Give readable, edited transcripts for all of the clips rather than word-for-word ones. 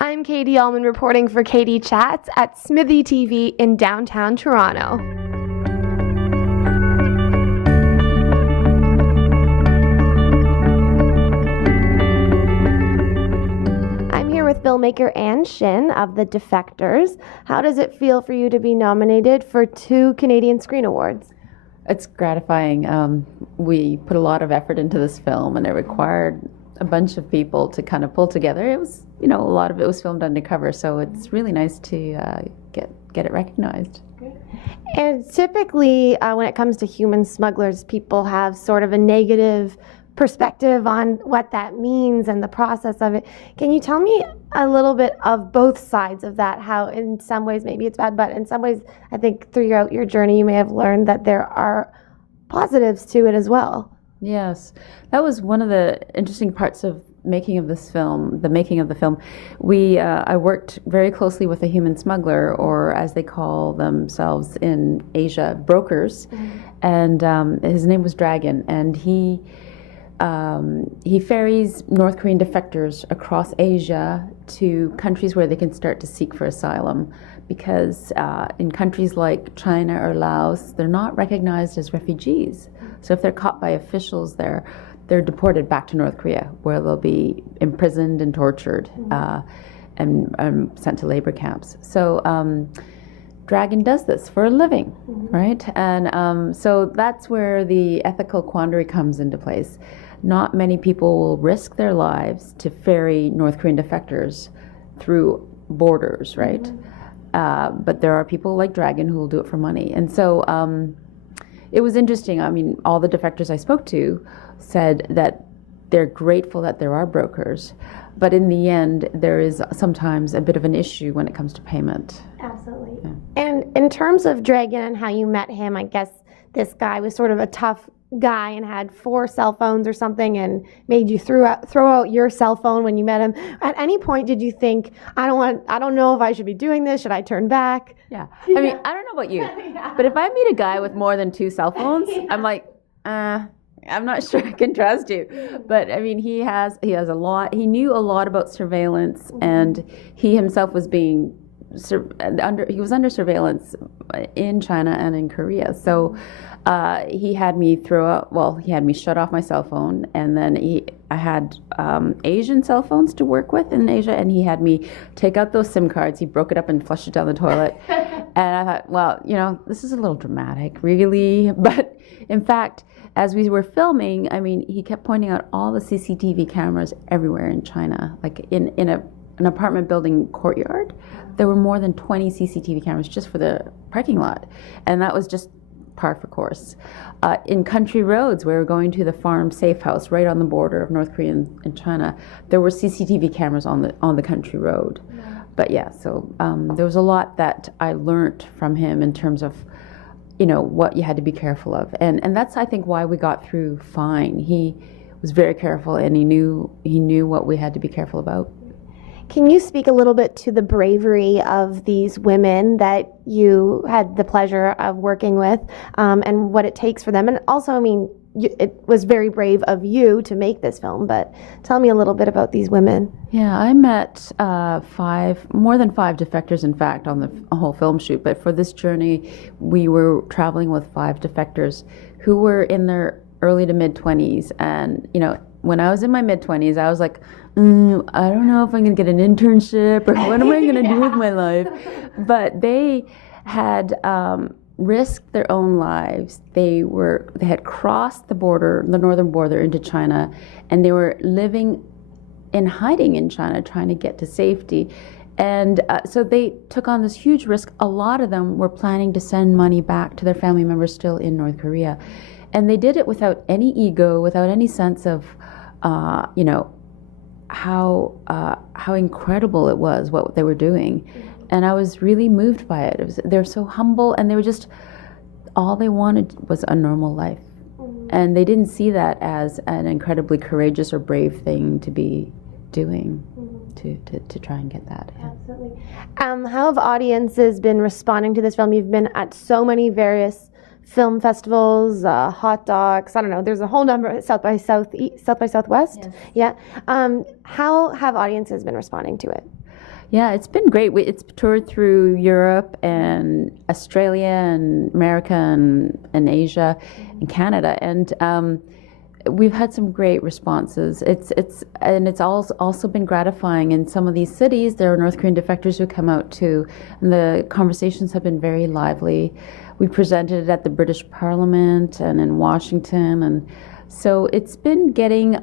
I'm Katie Allman reporting for Katie Chats at Smithy TV in downtown Toronto. I'm here with filmmaker Ann Shin of The Defectors. How does it feel for you to be nominated for 2 Canadian Screen Awards? It's gratifying. We put a lot of effort into this film, and it required a bunch of people to kind of pull together. It was, a lot of it was filmed undercover, so it's really nice to get it recognized. And typically, when it comes to human smugglers, people have sort of a negative perspective on what that means and the process of it. Can you tell me a little bit of both sides of that? How in some ways maybe it's bad, but in some ways I think throughout your journey you may have learned that there are positives to it as well. Yes, that was one of the interesting parts of the making of the film. I worked very closely with a human smuggler, or as they call themselves in Asia, brokers, and his name was Dragon, and he ferries North Korean defectors across Asia to countries where they can start to seek for asylum, because in countries like China or Laos, they're not recognized as refugees. So if they're caught by officials there, they're deported back to North Korea, where they'll be imprisoned and tortured and sent to labor camps. So Dragon does this for a living, right? And so that's where the ethical quandary comes into place. Not many people will risk their lives to ferry North Korean defectors through borders, right? But there are people like Dragon who will do it for money. And so it was interesting. I mean, all the defectors I spoke to said that they're grateful that there are brokers, but in the end, there is sometimes a bit of an issue when it comes to payment. Absolutely. Yeah. And in terms of Dragon and how you met him, I guess this guy was sort of a tough guy and had 4 cell phones or something and made you throw out your cell phone when you met him. At any point did you think, I don't know if I should be doing this, should I turn back? Yeah. I mean, I don't know about you, but if I meet a guy with more than 2 cell phones, I'm like, I'm not sure I can trust you. But I mean, he has a lot. He knew a lot about surveillance, and he himself was being he was under surveillance in China and in Korea. So he had me shut off my cell phone, and then I had Asian cell phones to work with in Asia, and he had me take out those SIM cards. He broke it up and flushed it down the toilet. And I thought, well, this is a little dramatic, really. But in fact, as we were filming, I mean, he kept pointing out all the CCTV cameras everywhere in China, like in an apartment building courtyard. There were more than 20 CCTV cameras just for the parking lot. And that was just par for course. In country roads, we were going to the farm safe house right on the border of North Korea and China. There were CCTV cameras on the country road. Yeah. But yeah, so there was a lot that I learned from him in terms of, what you had to be careful of. And that's, I think, why we got through fine. He was very careful, and he knew what we had to be careful about. Can you speak a little bit to the bravery of these women that you had the pleasure of working with, and what it takes for them? And also, I mean, it was very brave of you to make this film, but tell me a little bit about these women. Yeah, I met more than 5 defectors, in fact, on the whole film shoot. But for this journey, we were traveling with 5 defectors who were in their early to mid-20s. And, when I was in my mid-20s, I was like, I don't know if I'm going to get an internship or what am I going to do with my life. But they had risked their own lives. They had crossed the border, the northern border, into China, and they were living in hiding in China, trying to get to safety. And so they took on this huge risk. A lot of them were planning to send money back to their family members still in North Korea. And they did it without any ego, without any sense of, how incredible it was what they were doing. And I was really moved by it. They're so humble, and they were just, all they wanted was a normal life. And they didn't see that as an incredibly courageous or brave thing to be doing, to try and get that. Yeah. Absolutely. How have audiences been responding to this film? You've been at so many various film festivals, hot dogs. I don't know. There's a whole number. South by Southwest. Yes. Yeah. How have audiences been responding to it? Yeah, it's been great. It's toured through Europe and Australia and America and Asia and Canada, and we've had some great responses. It's also been gratifying in some of these cities. There are North Korean defectors who come out too, and the conversations have been very lively. We presented it at the British Parliament and in Washington, and so it's been getting.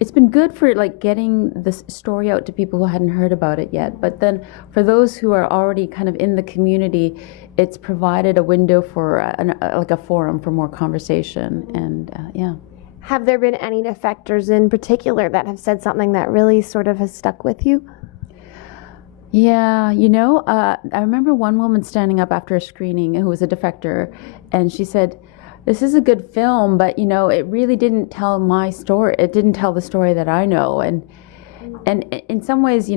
It's been good for like getting this story out to people who hadn't heard about it yet. But then for those who are already kind of in the community, it's provided a window for like a forum for more conversation. And yeah. Have there been any defectors in particular that have said something that really sort of has stuck with you? Yeah, I remember one woman standing up after a screening who was a defector, and she said, "This is a good film, but it really didn't tell my story. It didn't tell the story that I know." And in some ways,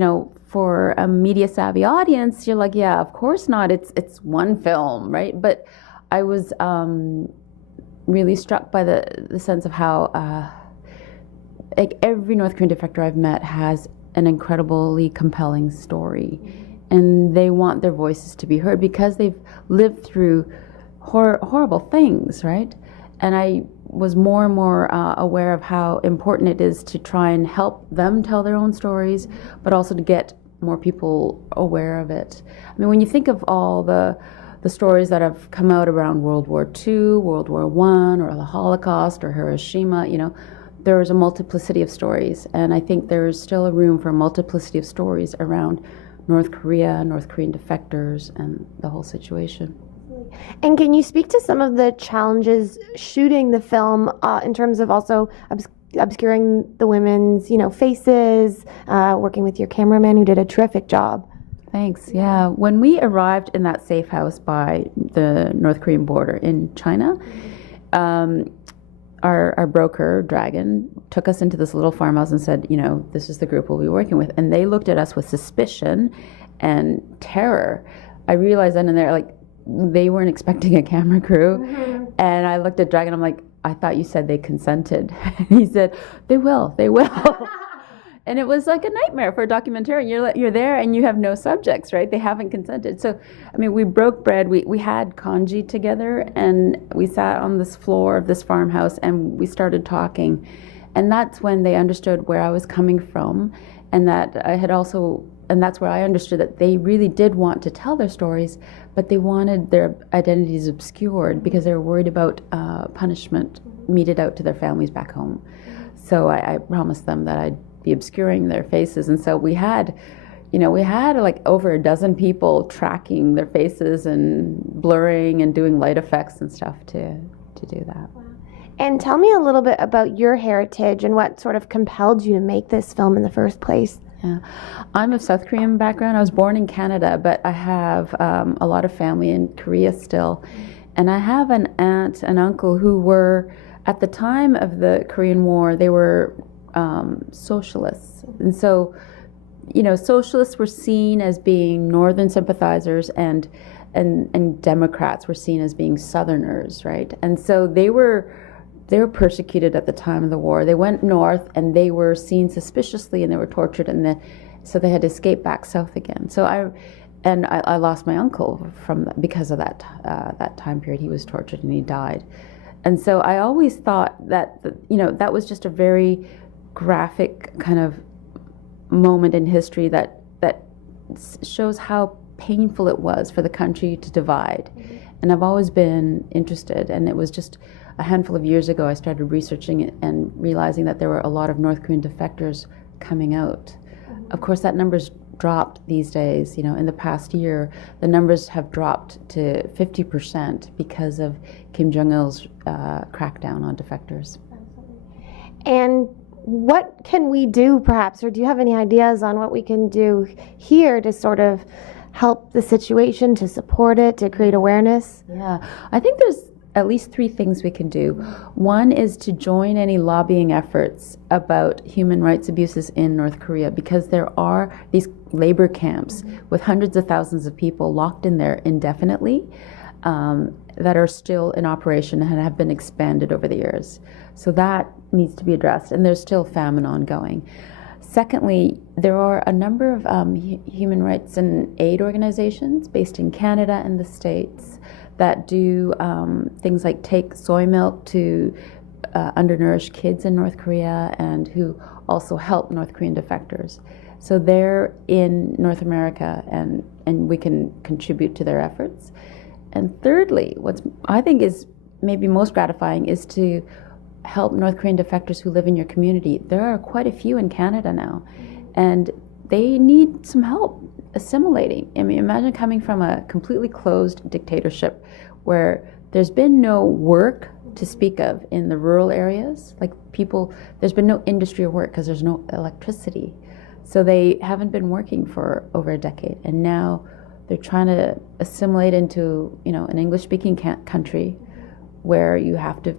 for a media savvy audience, you're like, "Yeah, of course not. It's one film, right?" But I was really struck by the sense of how like every North Korean defector I've met has an incredibly compelling story, and they want their voices to be heard because they've lived through horrible things, right? And I was more and more aware of how important it is to try and help them tell their own stories, but also to get more people aware of it. I mean, when you think of all the stories that have come out around World War II, World War I, or the Holocaust, or Hiroshima, there is a multiplicity of stories, and I think there is still a room for a multiplicity of stories around North Korea, North Korean defectors, and the whole situation. And can you speak to some of the challenges shooting the film in terms of also obscuring the women's, faces, working with your cameraman who did a terrific job? Thanks. Yeah. When we arrived in that safe house by the North Korean border in China, our broker, Dragon, took us into this little farmhouse and said, this is the group we'll be working with. And they looked at us with suspicion and terror. I realized then and there, like, they weren't expecting a camera crew. Mm-hmm. And I looked at Dragon, I'm like, "I thought you said they consented." He said, they will. And it was like a nightmare for a documentarian. You're there and you have no subjects, right? They haven't consented. So, I mean, we broke bread. We had congee together, and we sat on this floor of this farmhouse and we started talking. And that's when they understood where I was coming from, and that I had also, and that's where I understood that they really did want to tell their stories, but they wanted their identities obscured because they were worried about punishment meted out to their families back home. So I promised them that I'd be obscuring their faces, and so we had like over a dozen people tracking their faces and blurring and doing light effects and stuff to do that. And tell me a little bit about your heritage and what sort of compelled you to make this film in the first place. Yeah, I'm of South Korean background. I was born in Canada, but I have a lot of family in Korea still, and I have an aunt and uncle who were, at the time of the Korean War, they were socialists. And so, socialists were seen as being Northern sympathizers, and Democrats were seen as being Southerners, right? And so they were persecuted at the time of the war. They went north and they were seen suspiciously and they were tortured, and so they had to escape back south again. So I lost my uncle because of that time period. He was tortured and he died. And so I always thought that that was just a very graphic kind of moment in history that shows how painful it was for the country to divide. Mm-hmm. And I've always been interested, and it was just a handful of years ago I started researching it and realizing that there were a lot of North Korean defectors coming out. Mm-hmm. Of course, that number's dropped these days. In the past year, the numbers have dropped to 50% because of Kim Jong-il's crackdown on defectors. And what can we do, perhaps, or do you have any ideas on what we can do here to sort of help the situation, to support it, to create awareness? Yeah, I think there's at least 3 things we can do. One is to join any lobbying efforts about human rights abuses in North Korea, because there are these labor camps with hundreds of thousands of people locked in there indefinitely. that are still in operation and have been expanded over the years. So that needs to be addressed, and there's still famine ongoing. Secondly, there are a number of human rights and aid organizations based in Canada and the States that do things like take soy milk to undernourished kids in North Korea, and who also help North Korean defectors. So they're in North America, and we can contribute to their efforts. And thirdly, what I think is maybe most gratifying is to help North Korean defectors who live in your community. There are quite a few in Canada now, and they need some help assimilating. I mean, imagine coming from a completely closed dictatorship where there's been no work to speak of in the rural areas. Like there's been no industry or work because there's no electricity. So they haven't been working for over a decade, and now they're trying to assimilate into, an English-speaking country where you have to,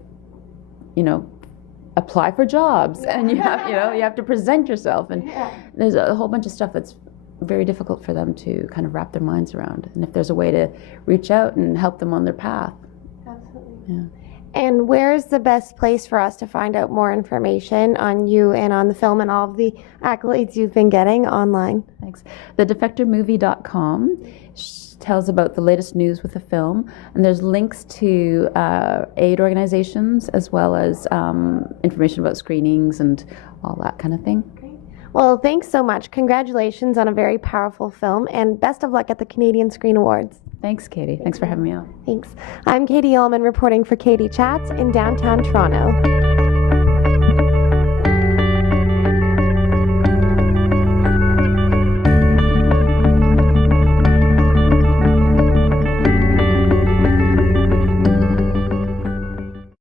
apply for jobs, and you have to present yourself, and there's a whole bunch of stuff that's very difficult for them to kind of wrap their minds around. And if there's a way to reach out and help them on their path. Absolutely. Yeah. And where's the best place for us to find out more information on you and on the film and all of the accolades you've been getting online? Thanks. TheDefectorMovie.com tells about the latest news with the film, and there's links to aid organizations as well as information about screenings and all that kind of thing. Great. Well, thanks so much. Congratulations on a very powerful film, and best of luck at the Canadian Screen Awards. Thanks, Katie. Thanks for having me on. Thanks. I'm Katie Ullman reporting for Katie Chats in downtown Toronto.